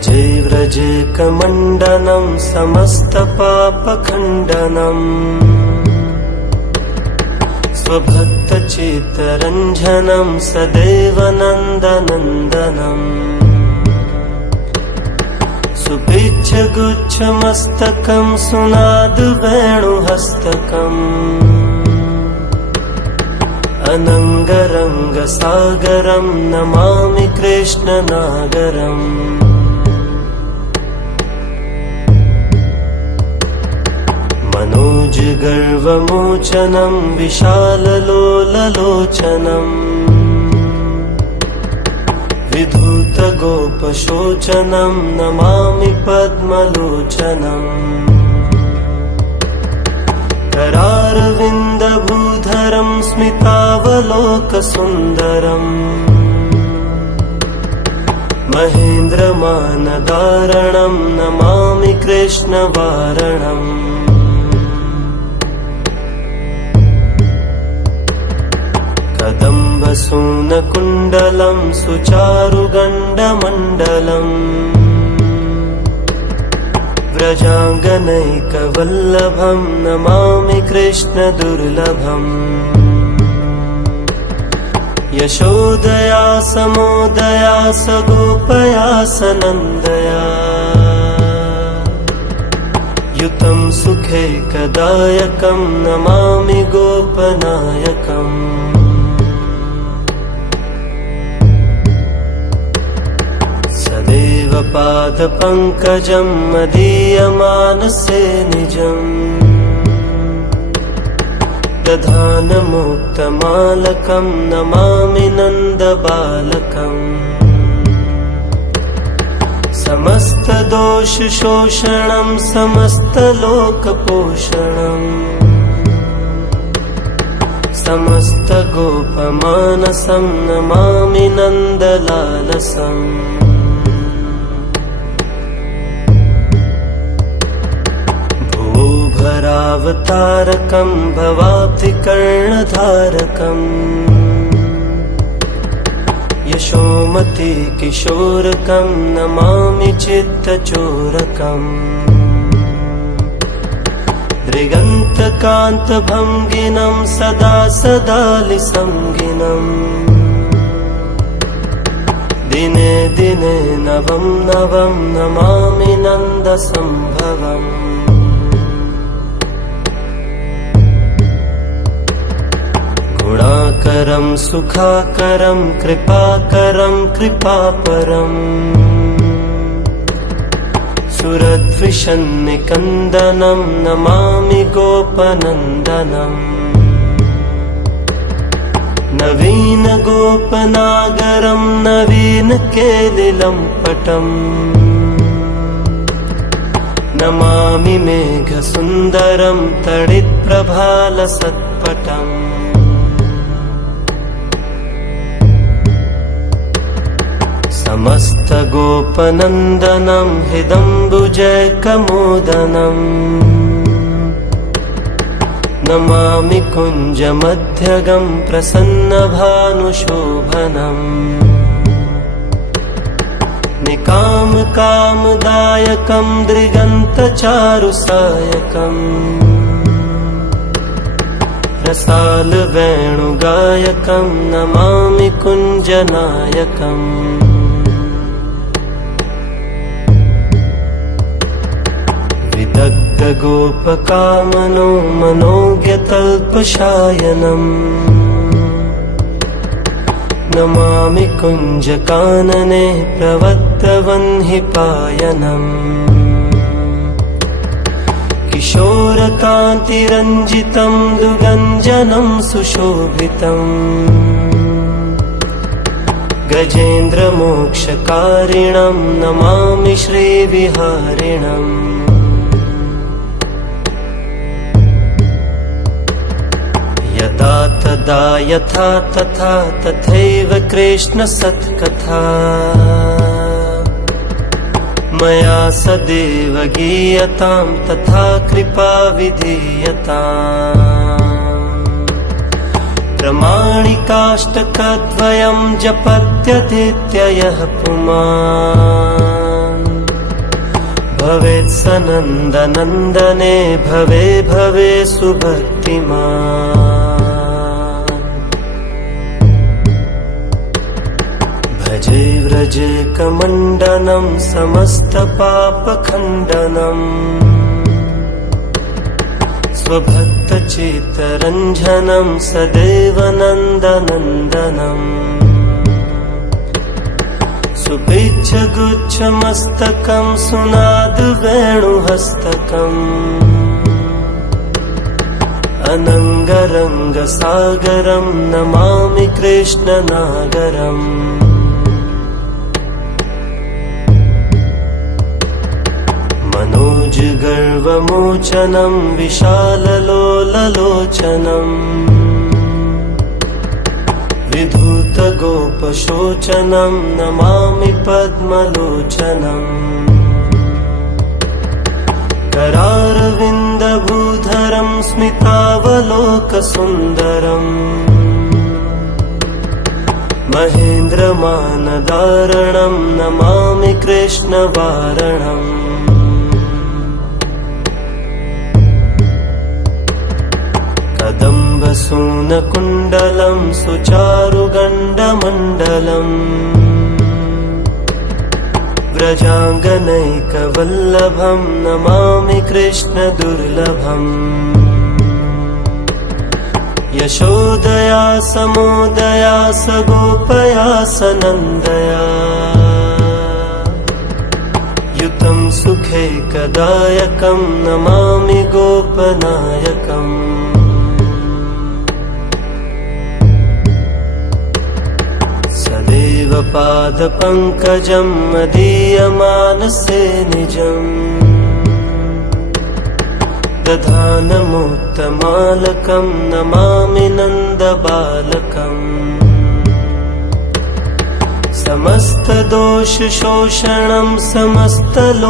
भजे व्रजेकमण्डनं समस्तपापखण्डनम् स्वभक्तचित्तरञ्जनं सदैव नन्दनन्दनम् सुपिच्छगुच्छमस्तकं सुनादवेणुहस्तकम् अनङ्गरङ्गसागरं नमामि कृष्णनागरम् मनोजगर्वमोचनं विशाललोललोचनम् विधूतगोपशोचनं नमामि पद्मलोचनम् करारविन्दभूधरं स्मितावलोकसुन्दरम् महेन्द्रमानदारणं नमामि कृष्णवारणम् कदम्बसूनकुण्डलं सुचारुगण्डमण्डलम् व्रजाङ्गनैकवल्लभं नमामि कृष्णदुर्लभम् यशोदया समोदया सगोपया सनन्दया युतं सुखैकदायकं नमामि गोपनायकम् सदैव पादपङ्कजं मदीयमानसे निजम् दधानमुक्तमालकं नमामि नन्दबालकम् समस्तदोषशोषणं समस्तलोकपोषणम् समस्तगोपमानसं नमामि नन्दलालसम् भरावतारकं भवाब्धिकर्णधारकम् यशोमति किशोरकं नमामि चित्तचोरकम् दृगन्तकान्तभङ्गिनं सदा सदालिसङ्गिनम् दिने दिने नवं नवं नमामि नन्दसम्भवम् गुणाकरं सुखाकरं कृपाकरं कृपापरम् सुरद्विषन्निकन्दनं नमामि गोपनन्दनम् नवीनगोपनागरं नवीनकेलिलम्पटम् नमामि मेघसुन्दरं तडित्प्रभालसत्पटम् समस्तगोपनन्दनं हृदम्बुजैकमोदनम् नमामि कुञ्जमध्यगं प्रसन्नभानुशोभनम् निकामकामदायकं दृगन्तचारुसायकम् रसालवेणुगायकं नमामि कुञ्जनायकम् गोपकामनो मनोज्ञतल्पशायनम् नमामि कुञ्जकानने प्रवत्तवह्निपायनम् किशोरकान्तिरञ्जितं दुगञ्जनं सुशोभितम् गजेन्द्रमोक्षकारिणं नमामि श्रीविहारिणम् यदा तदा यथा तथा तथैव कृष्णसत्कथा मया सदैव गीयतां तथा कृपा विधीयताम् प्रमाणिकाष्टकद्वयं जपत्यधीत्ययः पुमान् भवेत् सनन्दनन्दने भवे भवे सुभक्तिमान् भजे व्रजे कमण्डनं समस्तपापखण्डनम् स्वभक्तचित्तरञ्जनं सदैव नन्दनन्दनम् सुपिच्छगुच्छमस्तकं सुनादवेणुहस्तकम् अनङ्गरङ्गसागरं नमामि कृष्णनागरम् मनोजगर्वमोचनं विशाललोललोचनम् विधूतगोपशोचनं नमामि पद्मलोचनम् करारविन्दभूधरं स्मितावलोकसुन्दरम् महेन्द्रमानदारणं नमामि कृष्णवारणम् कदम्बसूनकुण्डलं सुचारुगण्डमण्डलम् व्रजाङ्गनैकवल्लभं नमामि कृष्णदुर्लभम् यशोदया समोदया सगोपया सनन्दया युतं सुखैकदायकं नमामि गोपनायकम् सदैव पादपङ्कजं मदीयमानसे निजम् दधानमुत्तमालकं नमामि नन्दबालकम् समस्तदोषशोषणं समस्तलोकपोषणम्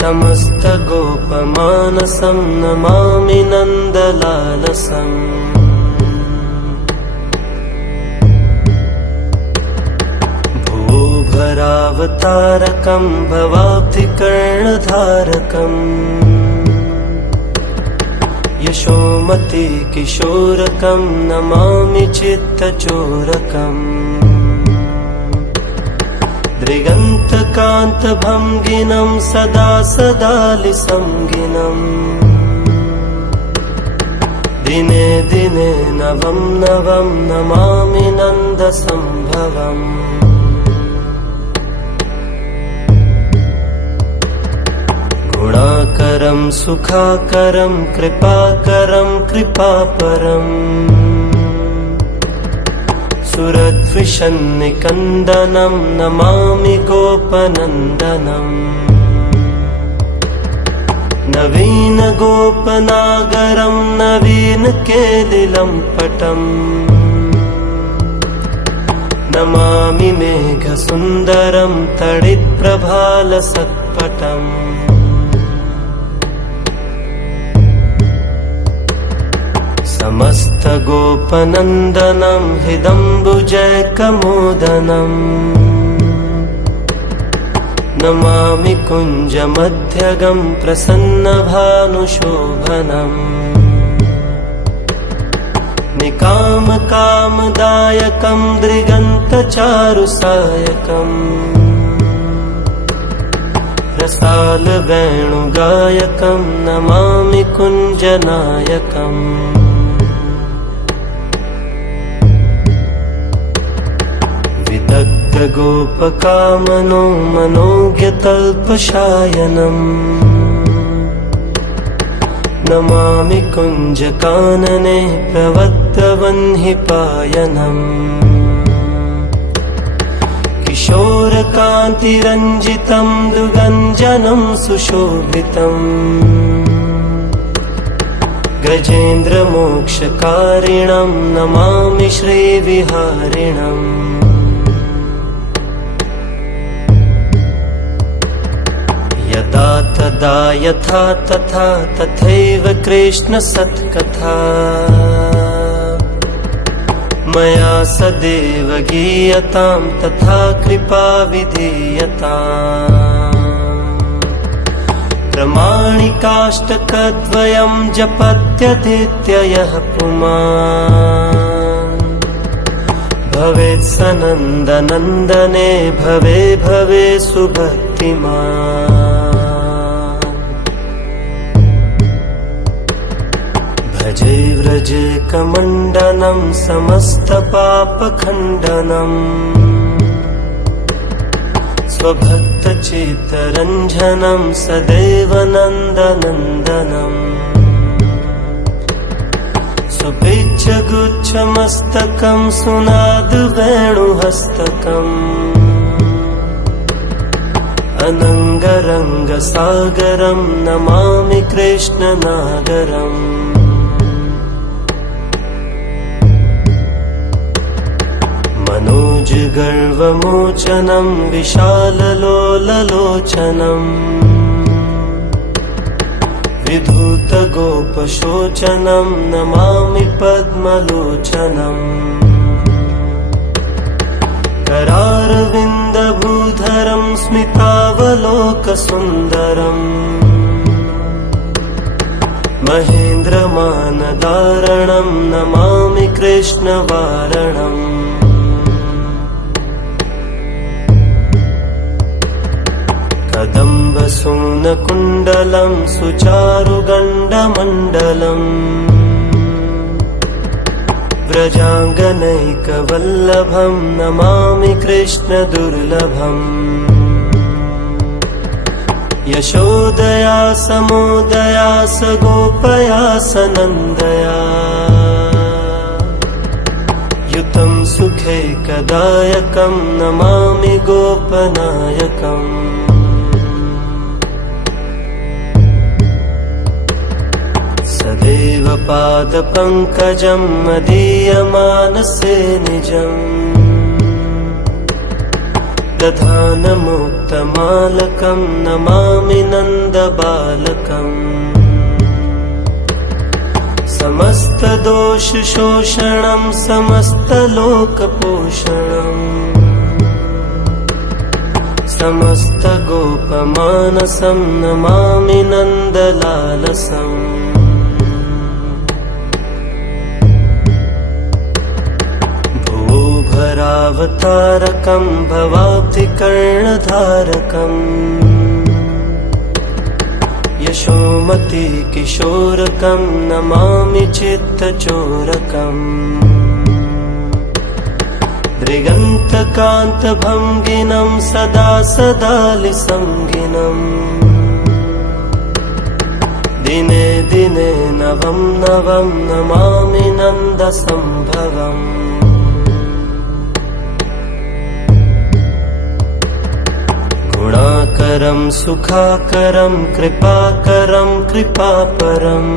समस्तगोपमानसं नमामि नन्दलालसम् भरावतारकं भवाब्धिकर्णधारकम् यशोमति किशोरकं नमामि चित्तचोरकम् दृगन्तकान्तभङ्गिनं सदा सदालिसंगिनम् दिने दिने नवं नवं नमामि नन्दसम्भवम् गुणाकरं सुखाकरं कृपाकरं कृपापरम् सुरद्विषन्निकन्दनं नमामि गोपनन्दनम् नवीनगोपनागरं नवीनकेलिलम्पटम् नमामि मेघसुन्दरं तडित्प्रभालसत्पटम् समस्तगोपनन्दनं हृदम्बुजैकमोदनम् नमामि कुञ्जमध्यगं प्रसन्नभानुशोभनम् निकामकामदायकं दृगन्तचारुसायकम् रसालवेणुगायकं नमामि कुञ्जनायकम् गोपकामनो मनोज्ञतल्पशायनम् नमामि कुञ्जकानने प्रवत्तवह्निपायनम् किशोरकान्तिरञ्जितं दुगञ्जनं सुशोभितम् गजेन्द्रमोक्षकारिणं नमामि श्रीविहारिणम् यदा तदा यथा तथा तथैव कृष्ण सत्कथा मया सदैव गीयतां तथा कृपा विधीयताम्। प्रमाणिकाष्टकद्वयं जपत्यधीत्ययः पुमान् भवेत् सनन्दनन्दने भवे भवे सुभक्तिमान्। भजे व्रजे कमण्डनं समस्तपापखण्डनम् स्वभक्तचित्तरञ्जनं सदैव नन्दनन्दनम्। सुपेच्छगुच्छमस्तकं सुनादवेणुहस्तकम् अनङ्गरङ्गसागरं नमामि कृष्णनागरम्। मनोजगर्वमोचनं विशाललोललोचनम् विधूतगोपशोचनं नमामि पद्मलोचनम्। करारविन्दभूधरं स्मितावलोकसुन्दरम् महेन्द्रमानदारणं नमामि कृष्णवारणम्। कदम्बसूनकुण्डलं सुचारुगण्डमण्डलम् व्रजाङ्गनैकवल्लभं नमामि कृष्णदुर्लभम्। यशोदया समोदया सगोपया सनन्दया युतं सुखैकदायकं नमामि गोपनायकम्। सदैव पादपङ्कजं मदीयमानसे निजम् दधानमुक्तमालकं नमामि नन्दबालकम्। समस्तदोषशोषणं समस्तलोकपोषणम् समस्तगोपमानसं नमामि नन्दलालसम्। भरावतारकं भवाब्धिकर्णधारकम् यशोमति किशोरकं नमामि चित्तचोरकम्। दृगन्तकान्तभङ्गिनं सदा सदालिसङ्गिनम् दिने दिने नवं नवं नमामि नन्दसम्भवम्। गुणाकरं सुखाकरं कृपाकरं कृपापरम्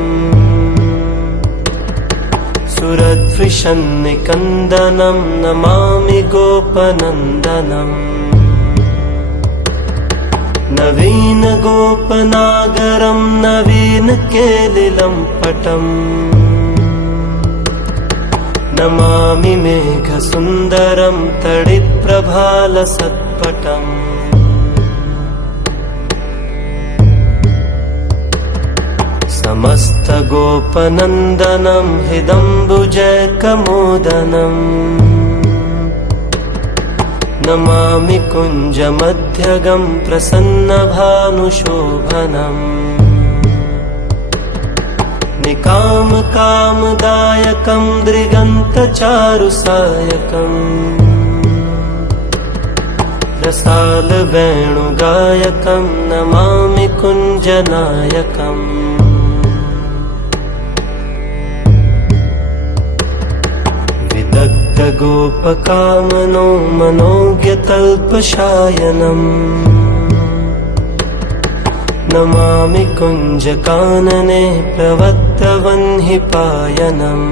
सुरद्विषन्निकन्दनं नमामि गोपनन्दनम्। नवीनगोपनागरं नवीनकेलिलम्पटम् नमामि मेघसुन्दरं तडिप्रभालसत्पटम्। समस्तगोपनन्दनं हिदम्बुजकमोदनम् नमामि कुञ्जमध्यगं प्रसन्नभानुशोभनम्। निकामकामदायकं दृगन्तचारुसायकम् रसालवेणुगायकं नमामि कुञ्जनायकम्। गोपकामनो मनोज्ञतल्पशायनम् नमामि कुञ्जकानने प्रवत्तवह्निपायनम्।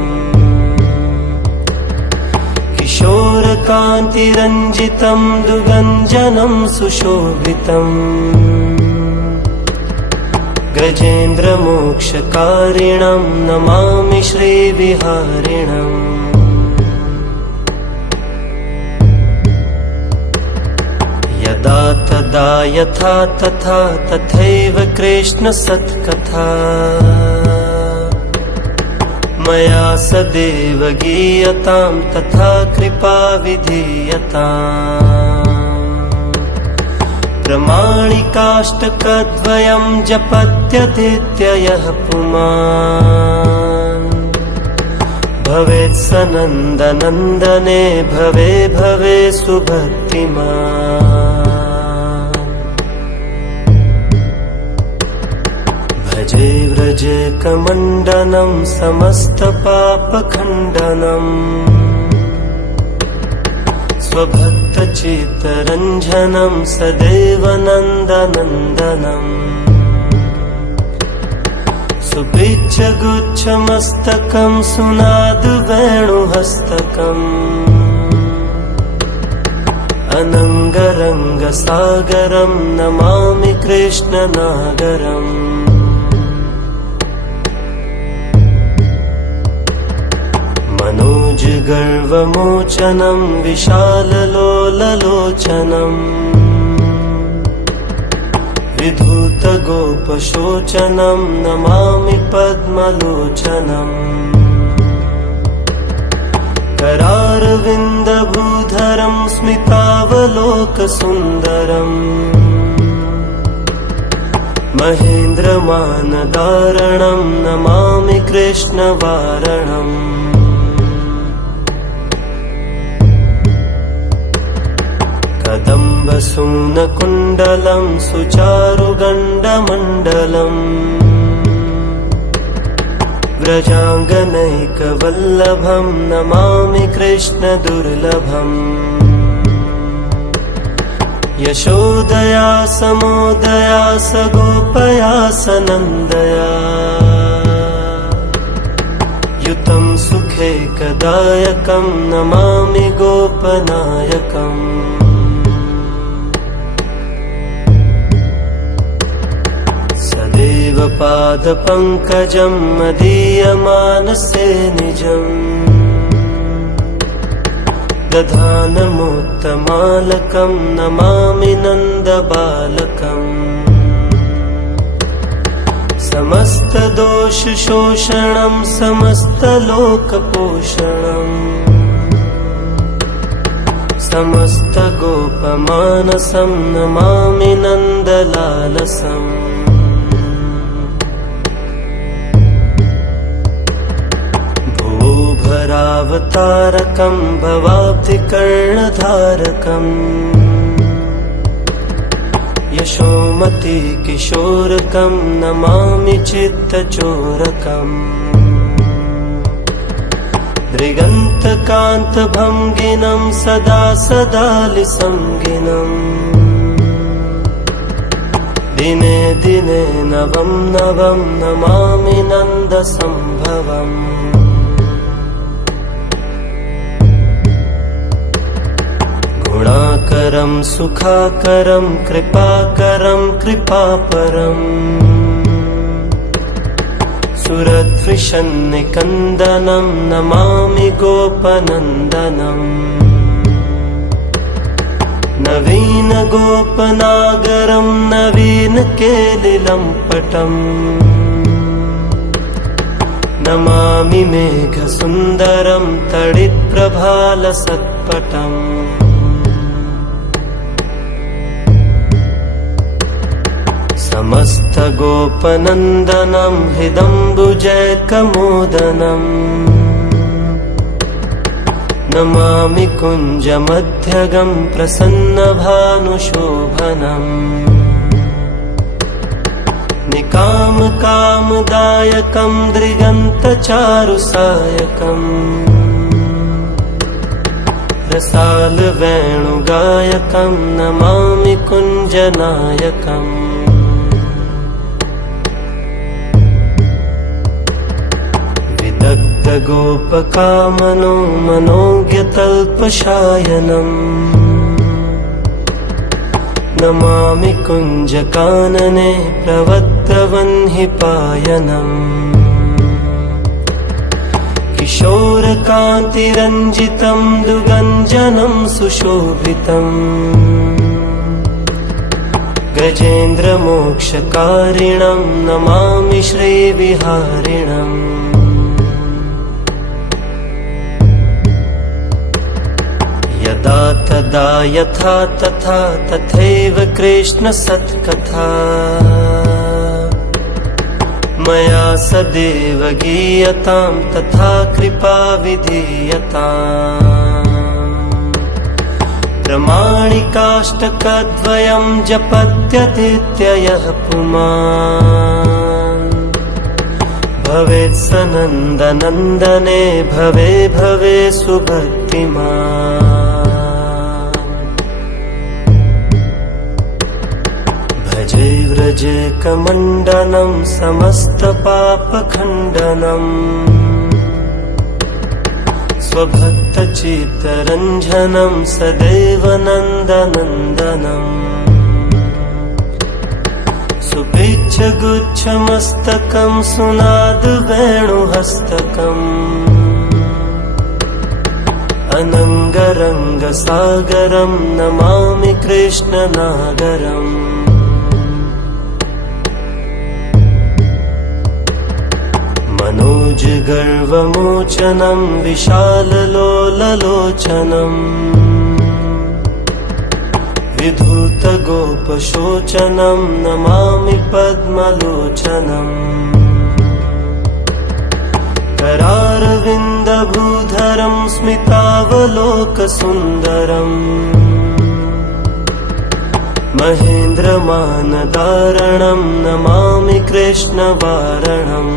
किशोरकान्तिरञ्जितं दुगञ्जनं सुशोभितम् गजेन्द्रमोक्षकारिणं नमामि श्रीविहारिणम्। यदा तदा यथा तथा तथैव कृष्ण सत्कथा मया सदैव गीयतां तथा कृपा विधीयताम् प्रमाणिकाष्टकद्वयं जपत्यतीत्ययः पुमान् भवेत् स नन्दनन्दने भवे भवे सुभक्तिमान् भजे व्रजे कमण्डनं समस्तपापखण्डनम् स्वभक्तचित्तरञ्जनं सदैव नन्दनन्दनम् सुपिच्छगुच्छमस्तकं सुनादवेणुहस्तकम् अनङ्गरङ्गसागरं नमामि कृष्णनागरम् मनोजगर्वमोचनं विशाललोललोचनम् विधूतगोपशोचनं नमामि पद्मलोचनम् करारविन्दभूधरं स्मितावलोकसुन्दरम् महेन्द्रमानदारणं नमामि कृष्णवारणम् कदम्बसूनकुण्डलं सुचारुगण्डमण्डलम् व्रजाङ्गनैकवल्लभं नमामि कृष्णदुर्लभम् यशोदया समोदया सगोपया सनन्दया युतं सुखैकदायकं नमामि गोपनायकम् सदैव पादपङ्कजं मदीयमानसे निजम् दधानमुत्तमालकं नमामि नन्दबालकम् समस्तदोषशोषणं समस्तलोकपोषणम् समस्तगोपमानसं नमामि नन्दलालसम् भरावतारकं भवाब्धिकर्णधारकम् यशोमति किशोरकं नमामि चित्तचोरकम् दृगन्तकान्तभङ्गिनं सदा सदालिसंगिनम् दिने दिने नवं नवं नमामि नन्दसम्भवम् गुणाकरं सुखाकरं कृपाकरं कृपापरम् सुरद्विषन्निकन्दनं नमामि गोपनन्दनम् नवीनगोपनागरं नवीनकेलिलम्पटम् नमामि मेघसुन्दरं तडिप्रभालसत्पटम् समस्तगोपनन्दनं हृदम्बुजैकमोदनम् नमामि कुञ्जमध्यगं प्रसन्नभानुशोभनम् निकामकामदायकं दृगन्तचारुसायकम् रसालवेणुगायकं नमामि कुञ्जनायकम् गोपकामनो मनोज्ञतल्पशायनम् नमामि कुञ्जकानने प्रवत्तवह्निपायनम् किशोरकान्तिरञ्जितं दुगञ्जनं सुशोभितम् गजेन्द्रमोक्षकारिणं नमामि श्रीविहारिणम् यदा तदा यथा तथा तथैव कृष्ण सत्कथा मया सदैव गीयतां तथा कृपा विधीयताम् प्रमाणिकाष्टकद्वयं जपत्यतीत्ययः पुमान् भवेत् स नन्दनन्दने भवे भवे सुभक्तिमान् भजे व्रजकमण्डनं समस्तपापखण्डनम् स्वभक्तचित्तरञ्जनं सदैव नन्दनन्दनम् सुपिच्छगुच्छमस्तकं सुनादवेणुहस्तकम् अनङ्गरङ्गसागरं नमामि कृष्णनागरम् मनोजगर्वमोचनं विशाललोललोचनम् विधूतगोपशोचनं नमामि पद्मलोचनम् करारविन्दभूधरं स्मितावलोकसुन्दरम् महेन्द्रमानदारणं नमामि कृष्णवारणम्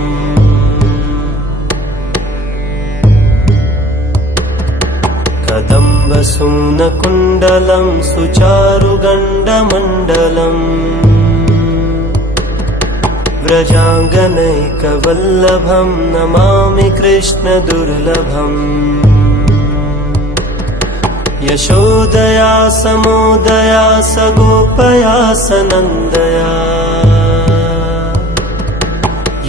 कदम्बसूनकुण्डलं सुचारुगण्डमण्डलम् व्रजाङ्गनैकवल्लभं नमामि कृष्णदुर्लभम् यशोदया समोदया सगोपया सनन्दया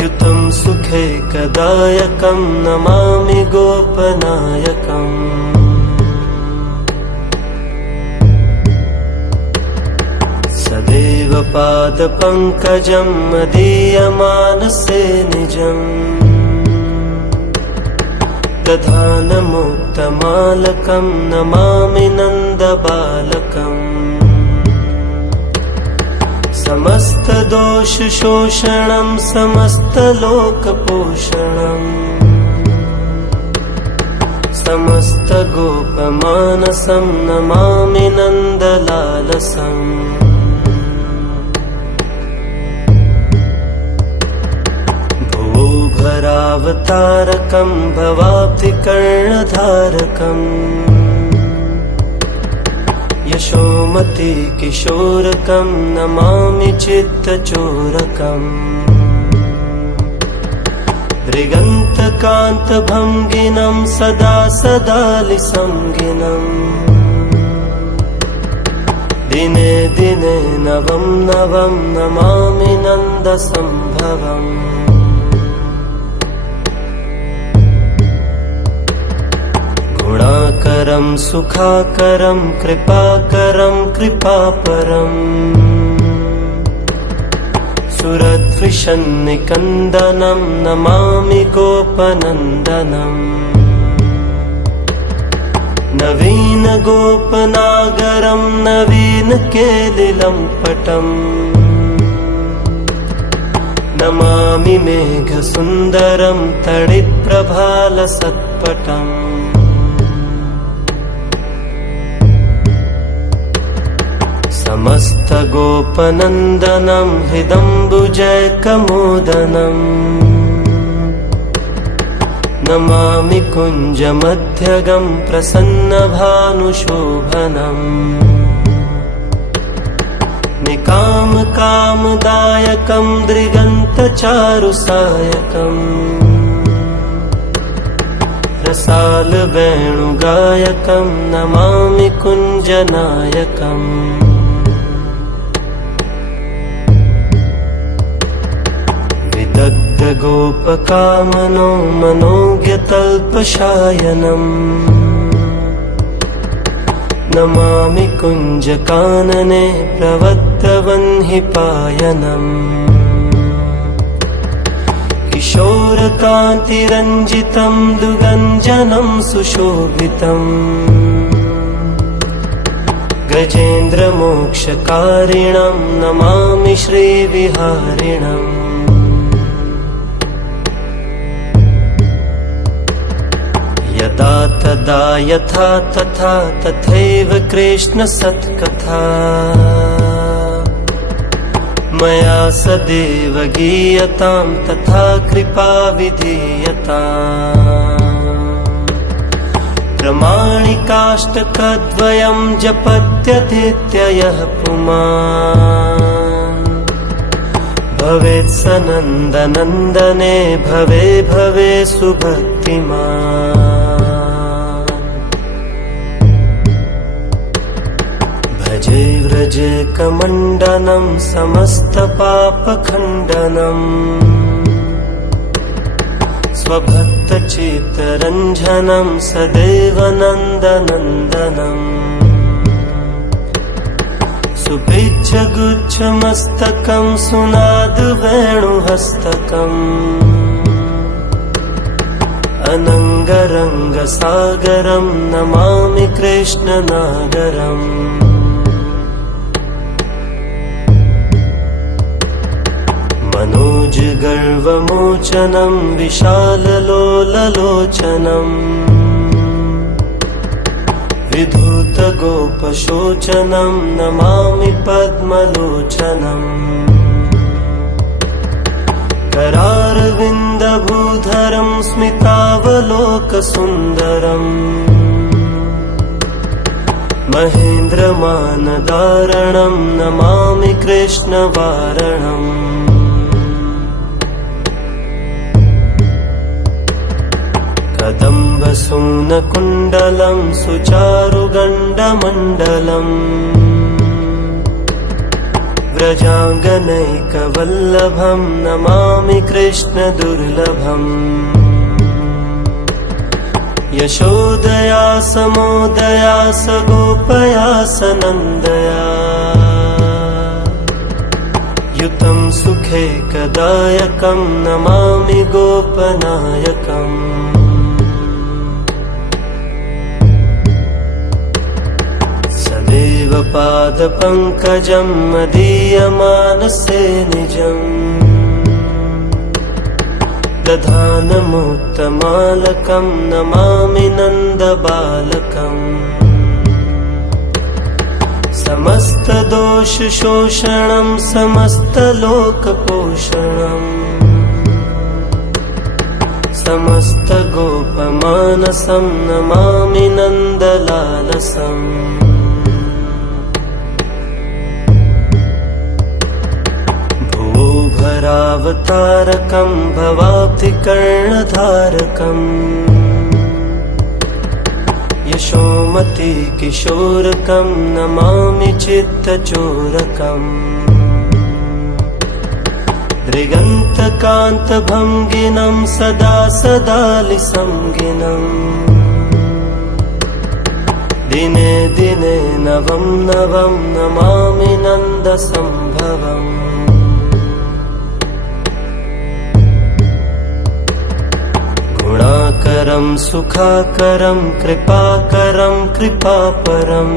युतं सुखैकदायकं नमामि गोपनायकम् सदैव पादपङ्कजं मदीयमानसे निजम् दधानमुक्तमालकं नमामि नन्दबालकम् समस्तदोषशोषणं समस्तलोकपोषणम् समस्तगोपमानसं नमामि नन्दलालसम् भरावतारकं भवाब्धिकर्णधारकम् यशोमति किशोरकं नमामि चित्तचोरकम् दृगन्तकान्तभङ्गिनं सदा सदालिसंगिनम् दिने दिने नवं नवं नमामि नन्दसम्भवम् गुणाकरं सुखाकरं कृपाकरं कृपापरम् सुरद्विषन्निकन्दनं नमामि गोपनन्दनम् नवीनगोपनागरं नवीनकेलिलम्पटम् नमामि मेघसुन्दरं तडिप्रभालसत्पटम् समस्तगोपनन्दनं हृदम्बुजैकमोदनम् नमामि कुञ्जमध्यगं प्रसन्नभानुशोभनम् निकामकामदायकं दृगन्तचारुसायकम् रसालवेणुगायकं नमामि कुञ्जनायकम् गोपकामनो मनोज्ञतल्पशायनम् नमामि कुञ्जकानने प्रवत्तवह्निपायनम् किशोरकान्तिरञ्जितं दुगञ्जनं सुशोभितम् गजेन्द्रमोक्षकारिणं नमामि श्रीविहारिणम् यदा तदा यथा तथा तथैव कृष्णसत्कथा मया सदैव गीयतां तथा कृपा विधीयताम् प्रमाणिकाष्टकद्वयं जपत्यधीत्ययः पुमान् भवेत् स नन्दनन्दने भवे भवे सुभक्तिमान् भजे व्रजे कमण्डनं समस्तपापखण्डनम् स्वभक्तचित्तरञ्जनं सदैव नन्दनन्दनम् सुभिक्षगुच्छमस्तकं सुनादवेणुहस्तकम् अनङ्गरङ्गसागरं नमामि कृष्णनागरम् मनोजगर्वमोचनं विशाललोललोचनम् विधूतगोपशोचनं नमामि पद्मलोचनम् करारविन्दभूधरं स्मितावलोकसुन्दरम् महेन्द्रमानदारणं नमामि कृष्णवारणम् कदम्बसूनकुण्डलं सुचारुगण्डमण्डलम् व्रजाङ्गनैकवल्लभं नमामि कृष्णदुर्लभम् यशोदया समोदया सगोपया सनन्दया युतं सुखैकदायकं नमामि गोपनायकम् सदैव पादपङ्कजं मदीयमानसे निजम् दधानमुत्तमालकं नमामि नन्दबालकम् समस्तदोषशोषणं समस्तलोकपोषणम् समस्तगोपमानसं नमामि नन्दलालसम् भुवोभरावतारकं भवाब्धिकर्णधारकम् यशोमति किशोरकं नमामि चित्तचोरकम् दृगन्तकान्तभङ्गिनं सदा सदालिसंगिनम् दिने दिने नवं नवं नमामि नन्दसम्भवम् गुणाकरं सुखाकरं कृपाकरं कृपापरम्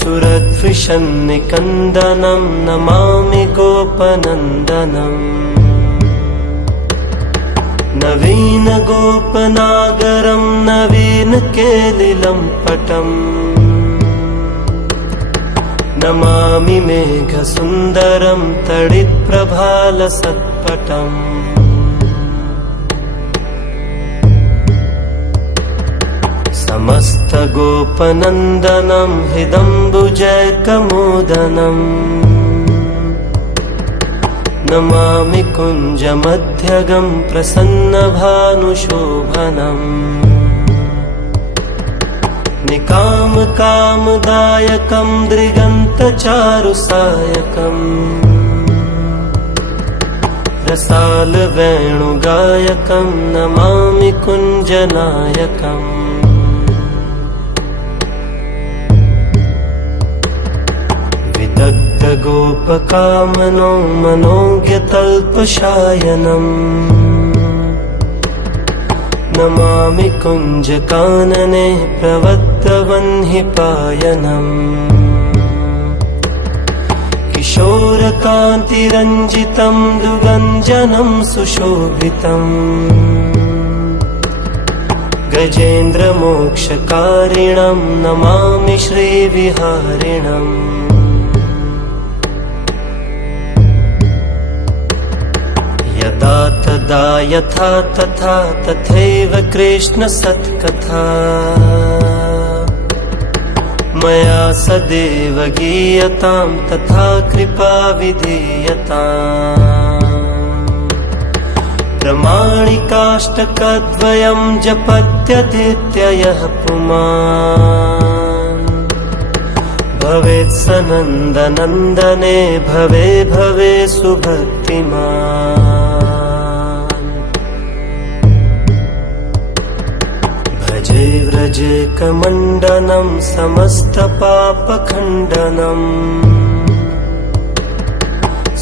सुरद्विषन्निकन्दनं नमामि गोपनन्दनम् नवीनगोपनागरं नवीनकेलिलम्पटम् नमामि मेघसुन्दरं तडित्प्रभालसत्पटम् समस्तगोपनन्दनं हिदम्बुजैकमोदनम् नमामि कुञ्जमध्यगं प्रसन्नभानुशोभनम् निकामकामदायकं दृगन्तचारुसायकम् रसालवेणुगायकं नमामि कुञ्जनायकम् गोपकामनो मनोज्ञतल्पशायनम् नमामि कुञ्जकानने प्रवत्तवह्निपायनम् किशोरकान्तिरञ्जितं दुगञ्जनं सुशोभितम् गजेन्द्रमोक्षकारिणं नमामि श्रीविहारिणम् यदा तदा यथा तथा तथैव कृष्णसत्कथा मया सदैव गीयतां तथा कृपा विधीयताम् प्रमाणिकाष्टकद्वयं जपत्यतीत्ययः पुमान् भवेत् स नन्दनन्दने भवे भवे सुभक्तिमान् भजे व्रजेकमण्डनं समस्तपापखण्डनम्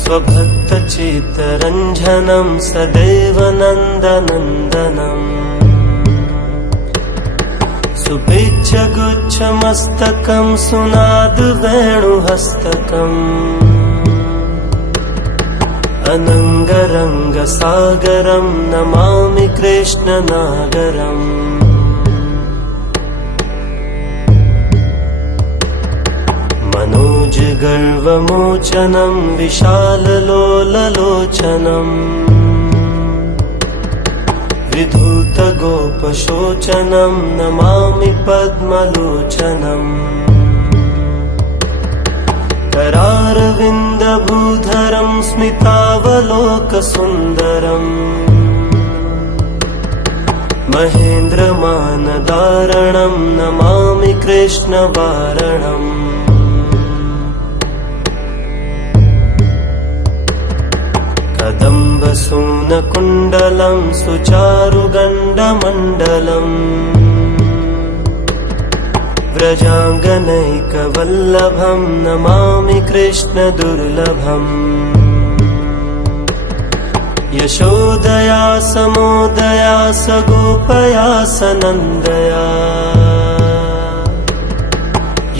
स्वभक्तचित्तरञ्जनं सदैव नन्दनन्दनम् सुभिक्षगुच्छमस्तकं सुनादवेणुहस्तकम् अनङ्गरङ्गसागरं नमामि कृष्णनागरम् मनोजगर्वमोचनं विशाललोललोचनम् विधूतगोपशोचनं नमामि पद्मलोचनम् करारविन्दभूधरं स्मितावलोकसुन्दरम् महेन्द्रमानदारणं नमामि कृष्णवारणम् कदम्बसूनकुण्डलं सुचारुगण्डमण्डलम् व्रजाङ्गनैकवल्लभं नमामि कृष्णदुर्लभम् यशोदया समोदया सगोपया सनन्दया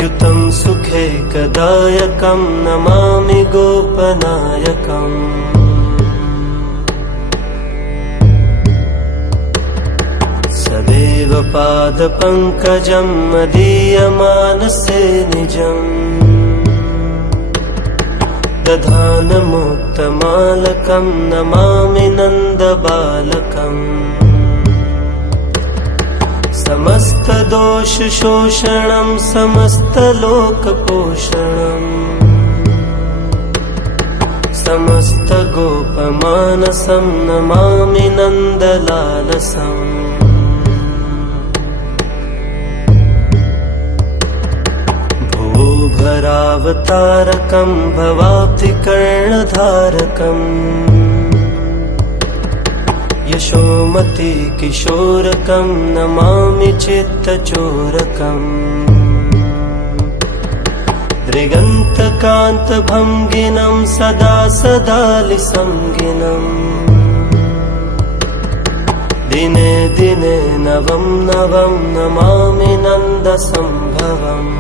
युतं सुखैकदायकं नमामि गोपनायकम् सदैव पादपङ्कजं मदीयमानसे निजम् दधानमुक्तमालकं नमामि नन्दबालकम् समस्तदोषशोषणं समस्तलोकपोषणम् समस्तगोपमानसं नमामि नन्दलालसम् भरावतारकं भवाब्धिकर्णधारकम् यशोमति किशोरकं नमामि चित्तचोरकम् दृगन्तकान्तभङ्गिनं सदा सदालिसङ्गिनम् दिने दिने नवं नवं नमामि नन्दसम्भवम्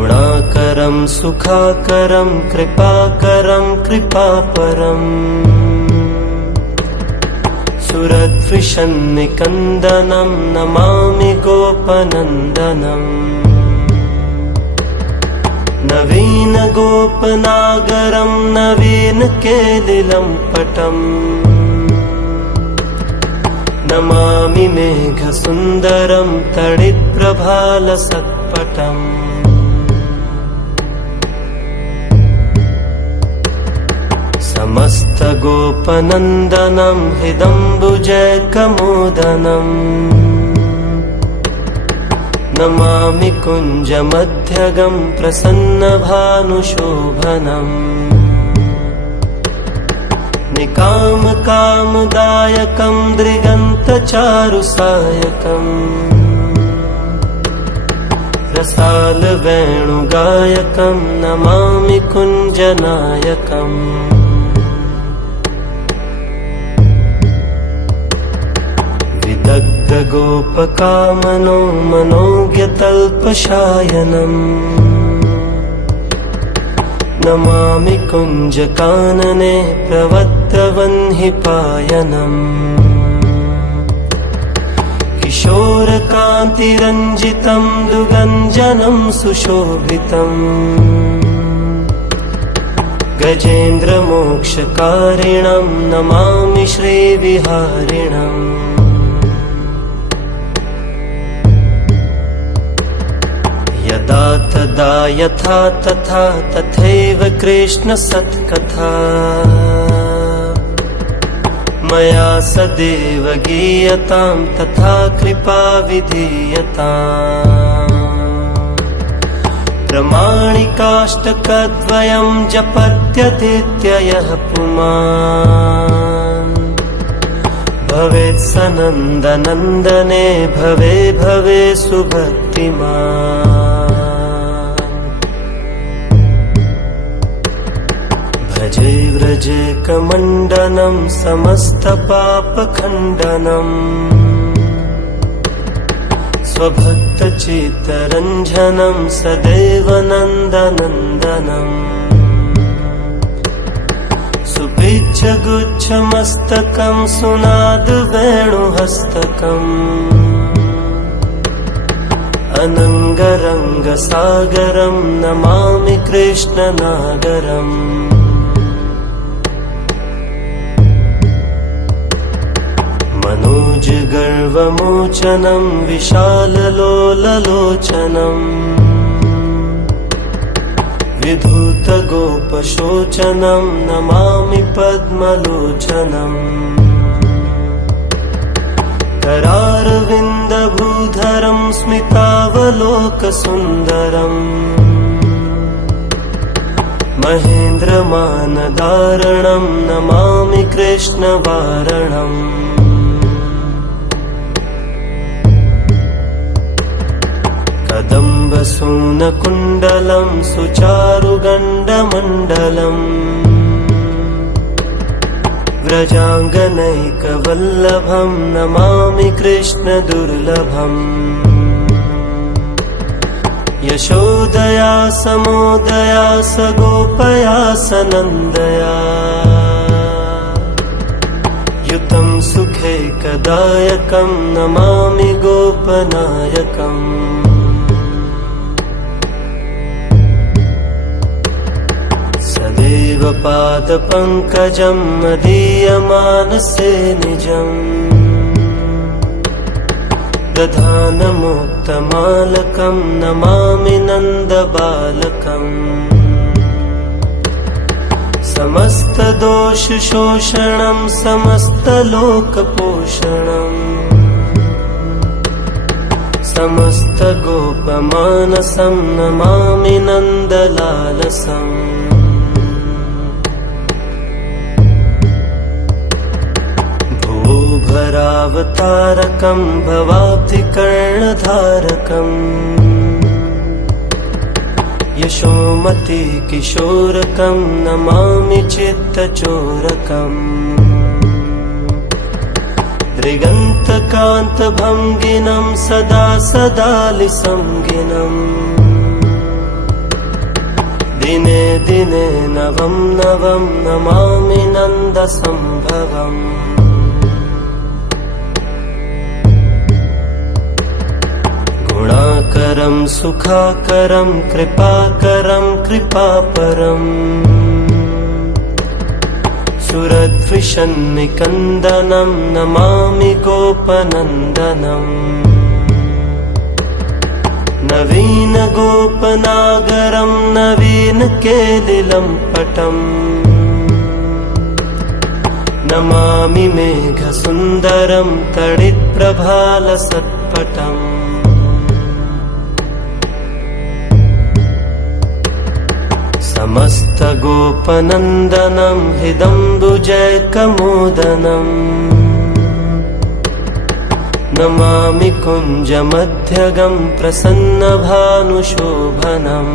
गुणाकरं सुखाकरं कृपाकरं कृपापरम् सुरद्विषन्निकन्दनं नमामि गोपनन्दनम् नवीनगोपनागरं नवीनकेलिलम्पटम् नमामि मेघसुन्दरं तडित्प्रभालसत्पटम् समस्तगोपनन्दनं हृदम्बुजकमोदनम् नमामि कुञ्जमध्यगं प्रसन्नभानुशोभनम् निकामकामदायकं दृगन्तचारुसायकम् रसालवेणुगायकं नमामि कुञ्जनायकम् विदग्धगोपकामनो मनोज्ञतल्पशायनम् नमामि कुञ्जकानने प्रवत्तवह्निपायनम् किशोरकान्तिरञ्जितं दुगञ्जनं सुशोभितम् गजेन्द्रमोक्षकारिणं नमामि श्रीविहारिणम् यदा तदा यथा तथा तथैव कृष्ण सत्कथा मया सदैव गीयतां तथा कृपा विधीयताम् प्रमाणिकाष्टकद्वयं जपत्यतीत्ययः पुमान् भवेत् सनन्दनन्दने भवे भवे सुभक्तिमान् भजे व्रजे कमण्डनं समस्तपापखण्डनम् स्वभक्तचित्तरञ्जनं सदैव नन्दनन्दनम् सुपिच्छगुच्छमस्तकं सुनादवेणुहस्तकम् अनङ्गरङ्गसागरं नमामि कृष्णनागरम् मनोजगर्वमोचनं विशाललोललोचनम् विधूतगोपशोचनं नमामि पद्मलोचनम् करारविन्दभूधरं स्मितावलोकसुन्दरम् महेन्द्रमानदारणं नमामि कृष्णवारणम् कदम्बसूनकुण्डलं सुचारुगण्डमण्डलम् व्रजाङ्गनैकवल्लभं नमामि कृष्णदुर्लभम् यशोदया समोदया सगोपया सनन्दया युतं सुखैकदायकं नमामि गोपनायकम् सदैव पादपङ्कजं मदीयमानसे निजम् दधानमुक्तमालकं नमामि नन्दबालकम् समस्तदोषशोषणं समस्तलोकपोषणम् समस्तगोपमानसं नमामि नन्दलालसम् भरावतारकं भवाब्धिकर्णधारकम् यशोमति किशोरकं नमामि चित्तचोरकम् दृगन्तकान्तभङ्गिनं सदा सदालिसंगिनम् दिने दिने नवं नवं नमामि नन्दसम्भवम् गुणाकरं सुखाकरं कृपाकरं कृपापरम् सुरद्विषन्निकन्दनं नमामि गोपनन्दनम् नवीनगोपनागरं नवीनकेलिलम्पटम् नमामि मेघसुन्दरं तडित्प्रभालसत्पटम् समस्तगोपनन्दनं हृदम्बुजैकमोदनम् नमामि कुञ्जमध्यगं प्रसन्नभानुशोभनम्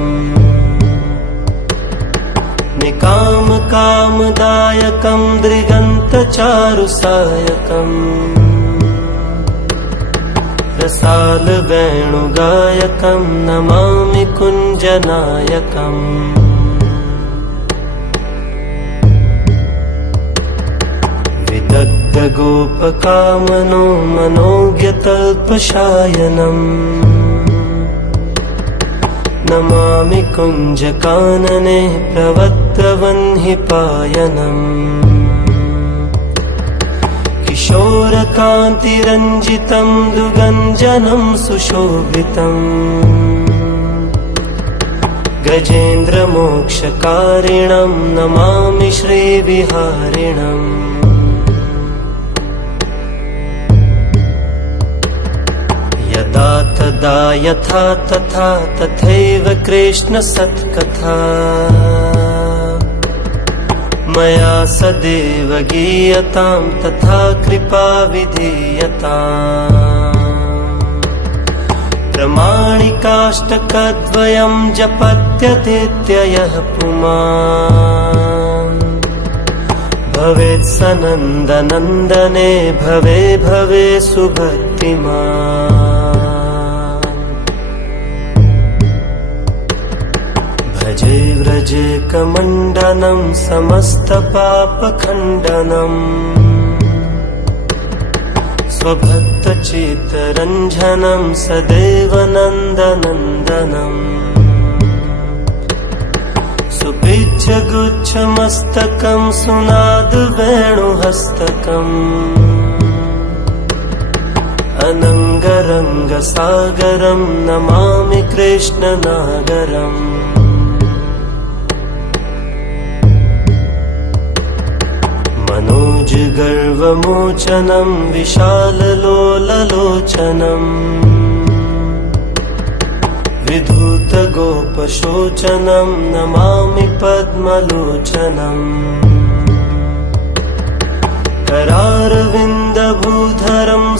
निकामकामदायकं दृगन्तचारुसायकम् रसालवेणुगायकं नमामि कुञ्जनायकम् विदग्धगोपकामनो मनोज्ञतल्पशायनम् नमामि कुञ्जकानने प्रवत्तवह्निपायनम् किशोरकान्तिरञ्जितं दुगञ्जनं सुशोभितम् गजेन्द्रमोक्षकारिणं नमामि श्रीविहारिणम् यदा तदा यथा तथा तथैव कृष्णसत्कथा मया सदैव गीयतां तथा कृपा विधीयताम् प्रमाणिकाष्टकद्वयं जपत्यतीत्ययः पुमान् भवेत् सनन्दनन्दने भवे भवे सुभक्तिमान् भजे व्रजे कमण्डनं समस्तपापखण्डनम् स्वभक्तचित्तरञ्जनं सदैव नन्दनन्दनम् सुपिच्छगुच्छमस्तकं सुनादवेणुहस्तकम् अनङ्गरङ्गसागरं नमामि कृष्णनागरम् मनोजगर्वमोचनं विशाललोललोचनम् विधूतगोपशोचनं नमामि पद्मलोचनम् करारविन्दभूधरं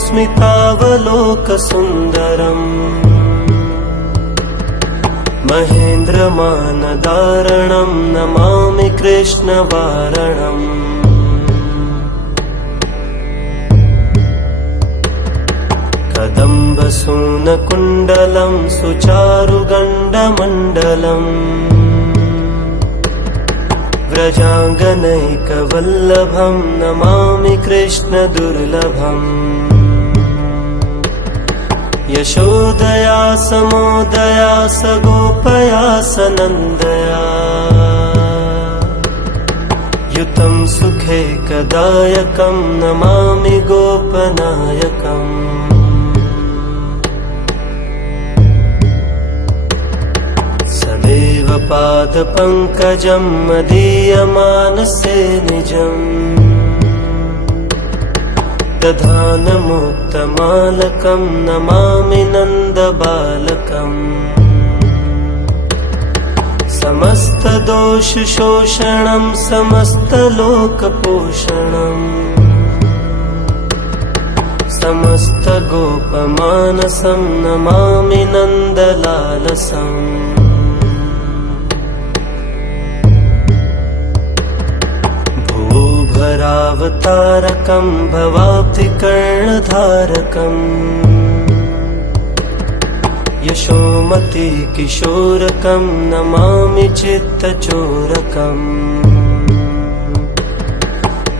स्मितावलोकसुन्दरम् महेन्द्रमानदारणं नमामि कृष्णवारणम् कदम्बसूनकुण्डलं सुचारुगण्डमण्डलम् व्रजाङ्गनैकवल्लभं नमामि कृष्णदुर्लभम् यशोदया समोदया सगोपया सनन्दया युतं सुखैकदायकं नमामि गोपनायकम् सदैव पादपङ्कजं मदीयमानसे निजम् दधानमुक्तमालकं नमामि नन्दबालकम् समस्तदोषशोषणं समस्तलोकपोषणम् समस्तगोपमानसं नमामि नन्दलालसम् भूभरावतारकं भवाब्धिकर्णधारकम् यशोमति किशोरकं नमामि चित्तचोरकम्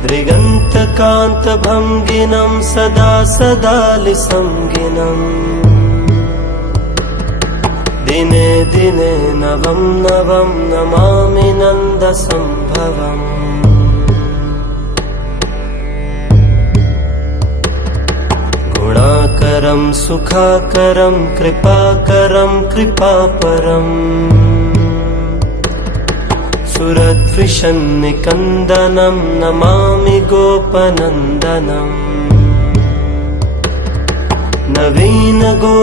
दृगन्तकान्तभङ्गिनं सदा सदालिसंगिनम् दिने दिने नवं नवं नमामि नन्दसम्भवम् गुणाकरं सुखाकरं कृपाकरं कृपापरम् सुरद्विषन्निकन्दनं नमामि गोपनन्दनम्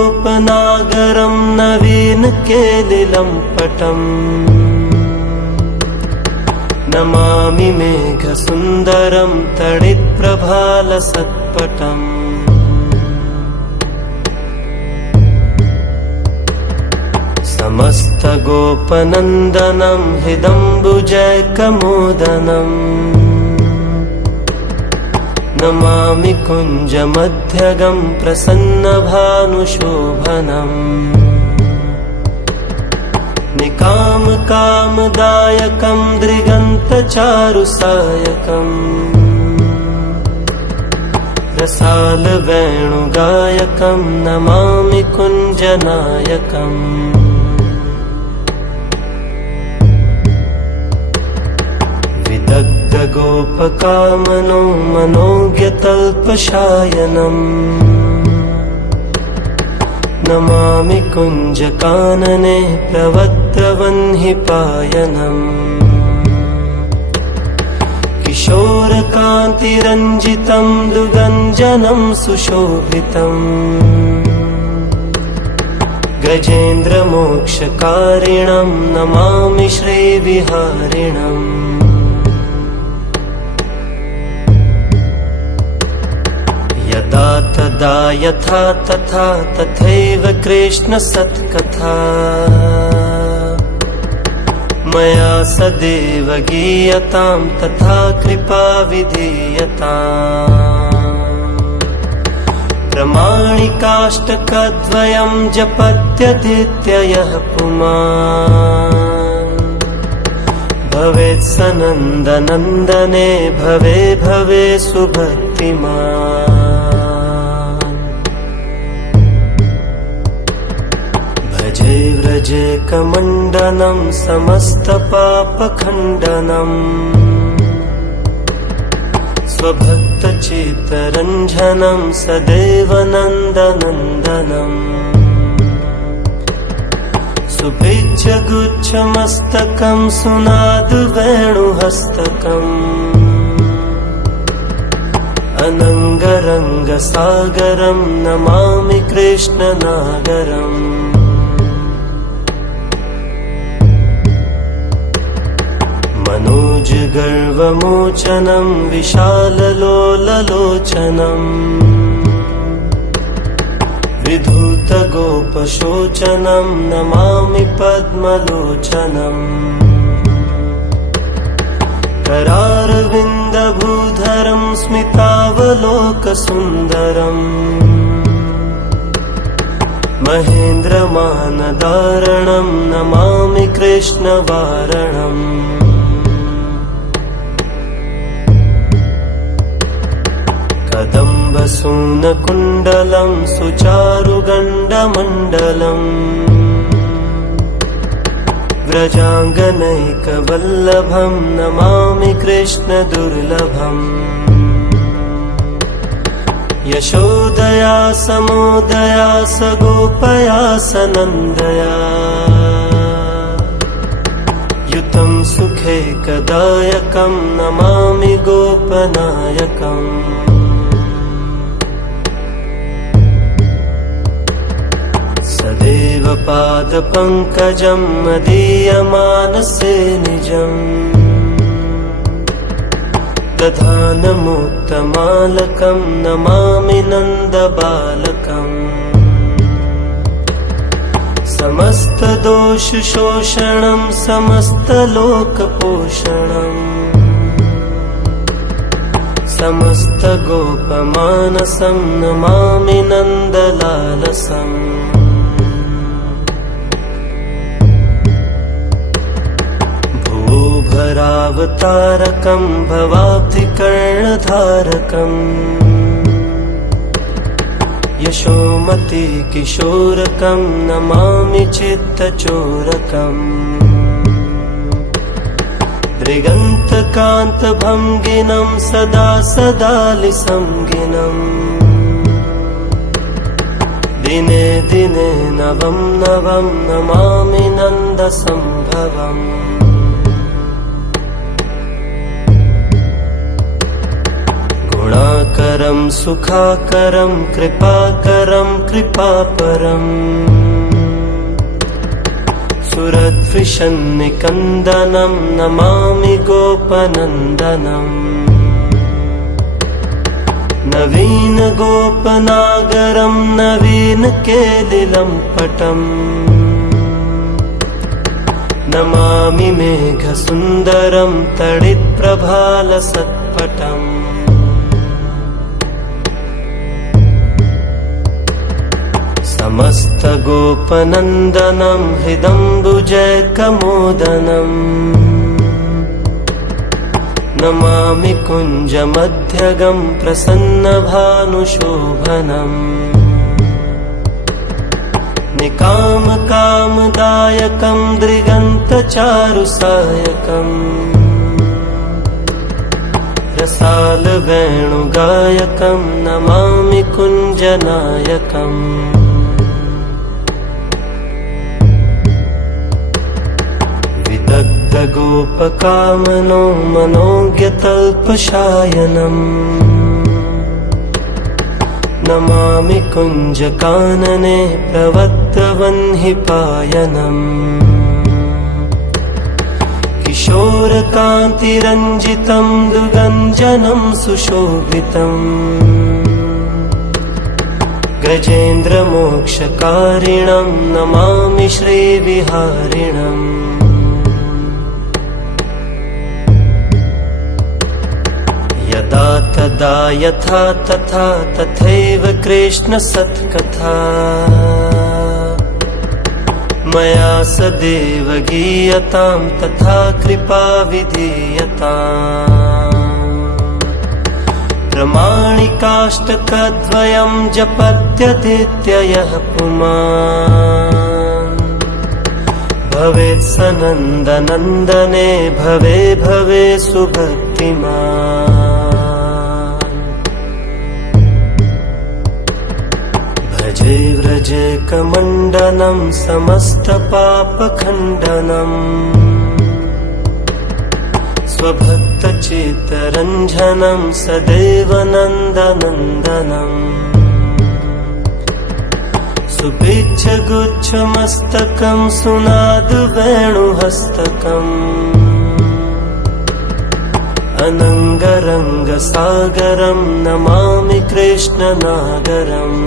नवीनगोपनागरं नवीनकेलिलम्पटम् नमामि मेघसुन्दरं तडित्प्रभालसत्पटम् समस्तगोपनन्दनं हृदम्बुजैकमोदनम् नमामि कुञ्जमध्यगं प्रसन्नभानुशोभनम् निकामकामदायकं दृगन्तचारुसायकम् रसालवेणुगायकं नमामि कुञ्जनायकम् विदग्धगोपकामनो मनोज्ञतल्पशायनम् नमामि कुञ्जकानने प्रवत्तवह्निपायनम् किशोरकान्तिरञ्जितं दुगञ्जनं सुशोभितम् गजेन्द्रमोक्षकारिणं नमामि श्रीविहारिणम् यदा तदा यथा तथा तथैव कृष्णसत्कथा मया सदैव गीयतां तथा कृपा विधीयताम् प्रमाणिकाष्टकद्वयं जपत्यतीत्ययः पुमान् भवेत् सनन्दनन्दने भवे भवे सुभक्तिमान् भजे व्रजेकमण्डनं समस्तपापखण्डनम् स्वभक्तचित्तरञ्जनं सदैव नन्दनन्दनम् सुभिक्षगुच्छमस्तकं सुनादवेणुहस्तकम् अनङ्गरङ्गसागरं नमामि कृष्णनागरम् मनोजगर्वमोचनं विशाललोललोचनम् विधूतगोपशोचनं नमामि पद्मलोचनम् करारविन्दभूधरं स्मितावलोकसुन्दरम् महेन्द्रमानदारणं नमामि कृष्णवारणम् कदम्बसूनकुण्डलं सुचारुगण्डमण्डलम् व्रजाङ्गनैकवल्लभं नमामि कृष्णदुर्लभम् यशोदया समोदया सगोपया सनन्दया युतं सुखैकदायकं नमामि गोपनायकम् सदैव पादपङ्कजं मदीयमानसे निजम् दधानमुक्तमालकं नमामि नन्दबालकम् समस्तदोषशोषणं समस्तलोकपोषणम् समस्तगोपमानसं नमामि नन्दलालसम् भरावतारकं भवाब्धिकर्णधारकम् यशोमति किशोरकं नमामि चित्तचोरकम् दृगन्तकान्तभङ्गिनं सदा सदालिसंगिनम् दिने दिने नवं नवं नमामि नन्दसम्भवम् गुणाकरं सुखाकरं कृपाकरं कृपापरम् सुरद्विषन्निकन्दनं नमामि गोपनन्दनम् नवीन गोपनागरं नवीन केलिलं पटम् नमामि मेघसुन्दरं तडित्प्रभालसत्पटम् समस्तगोपनन्दनं हृदम्बुजैकमोदनम् नमामि कुञ्जमध्यगं प्रसन्नभानुशोभनम् निकामकामदायकं दृगन्तचारुसायकम् रसालवेणुगायकं नमामि कुञ्जनायकम् विदग्धगोपकामनो मनोज्ञतल्पशायनम् नमामि कुञ्जकानने प्रवत्तवह्निपायनम् किशोरकान्तिरञ्जितं दुगञ्जनं सुशोभितम् गजेन्द्रमोक्षकारिणं नमामि श्रीविहारिणम् यदा तदा यथा तथा तथैव कृष्णसत्कथा मया सदैव गीयतां तथा कृपा विधीयताम् प्रमाणिकाष्टकद्वयं जपत्यतीत्ययः पुमान् भवेत् सनन्दनन्दने भवे भवे सुभक्तिमान् भजे व्रजकमण्डनं समस्तपापखण्डनम् स्वभक्तचित्तरञ्जनं सदैव नन्दनन्दनम् सुभिक्षगुच्छमस्तकं सुनादवेणुहस्तकम् अनङ्गरङ्गसागरं नमामि कृष्णनागरम्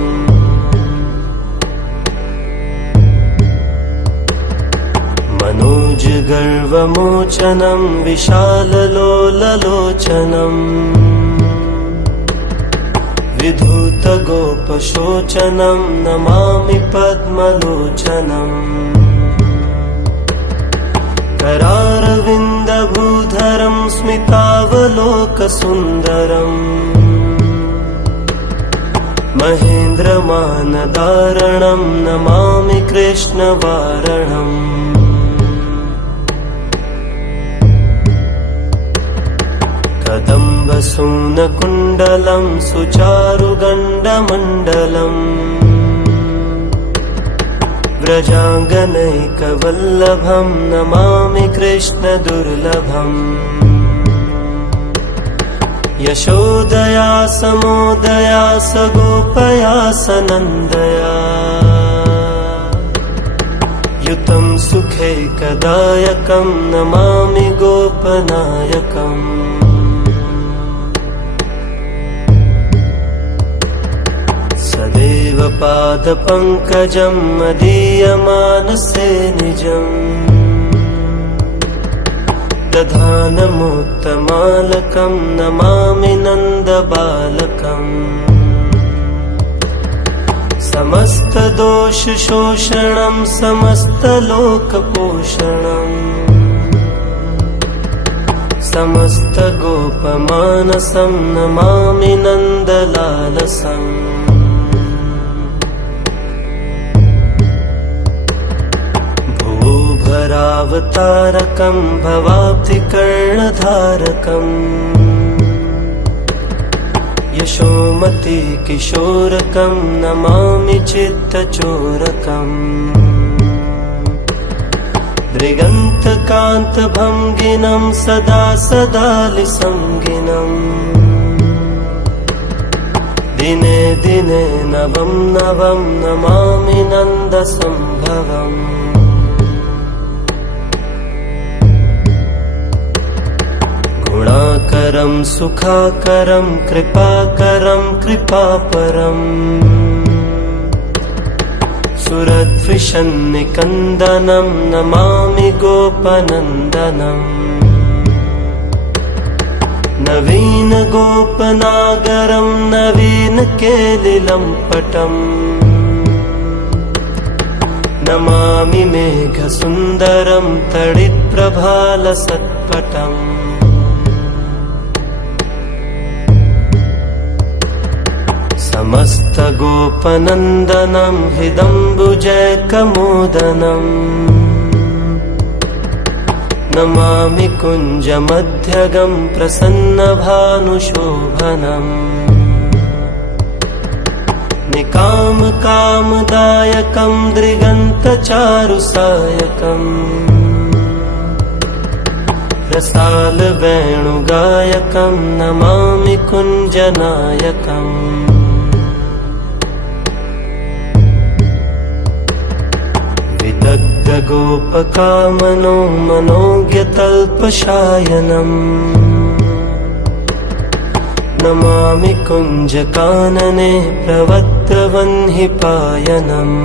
मनोजगर्वमोचनं विशाललोललोचनम् विधूतगोपशोचनं नमामि पद्मलोचनम् करारविन्दभूधरं स्मितावलोकसुन्दरम् महेन्द्रमानदारणं नमामि कृष्णवारणम् कदम्बसूनकुण्डलं सुचारुगण्डमण्डलम् व्रजाङ्गनैकवल्लभं नमामि कृष्णदुर्लभम् यशोदया समोदया सगोपया सनन्दया युतं सुखैकदायकं नमामि गोपनायकम् सदैव पादपङ्कजं मदीयमानसे निजम् दधानमुत्तमालकं नमामि नन्दबालकम् समस्तदोषशोषणं समस्तलोकपोषणम् समस्तगोपमानसं नमामि नन्दलालसम् भरावतारकं भवाब्धिकर्णधारकम् यशोमति किशोरकं नमामि चित्तचोरकम् दृगन्तकान्तभङ्गिनं सदा सदालिसङ्गिनम् दिने दिने नवं नवं नमामि नन्दसम्भवम् गुणाकरं सुखाकरं कृपाकरं कृपापरम् सुरद्विषन्निकन्दनं नमामि गोपनन्दनम् नवीन गोपनागरं नवीन केलिलम्पटम् नमामि मेघसुन्दरं तडित्प्रभालसत्पटम् समस्तगोपनन्दनं हृदम्बुजैकमोदनम् नमामि कुञ्जमध्यगं प्रसन्नभानुशोभनम् निकामकामदायकं दृगन्तचारुसायकम् रसालवेणुगायकं नमामि कुञ्जनायकम् गोपकामनो मनोज्ञतल्पशायनम् नमामि कुञ्जकानने प्रवक्त्रवह्निपायनम्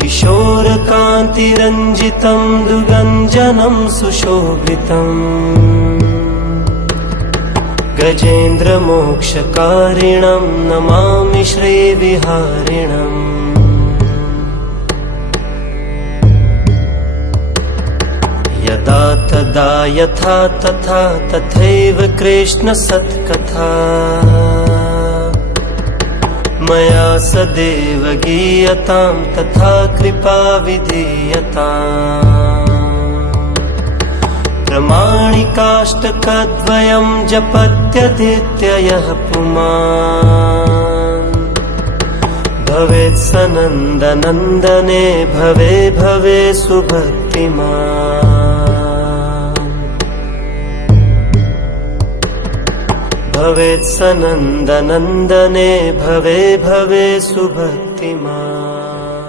किशोरकान्तिरञ्जितं दुगञ्जनं सुशोभितम् गजेन्द्रमोक्षकारिणं नमामि श्रीविहारिणम् यदा तदा यथा तथा तथैव कृष्णसत्कथा मया सदैव गीयतां तथा कृपा विधीयताम् प्रमाणिकाष्टकद्वयं जपत्यधीत्ययः पुमान् भवेत् सनन्दनन्दने भवे भवे सुभक्तिमान् भवेत् सनन्दनन्दने भवे भवे सुभक्तिमान्।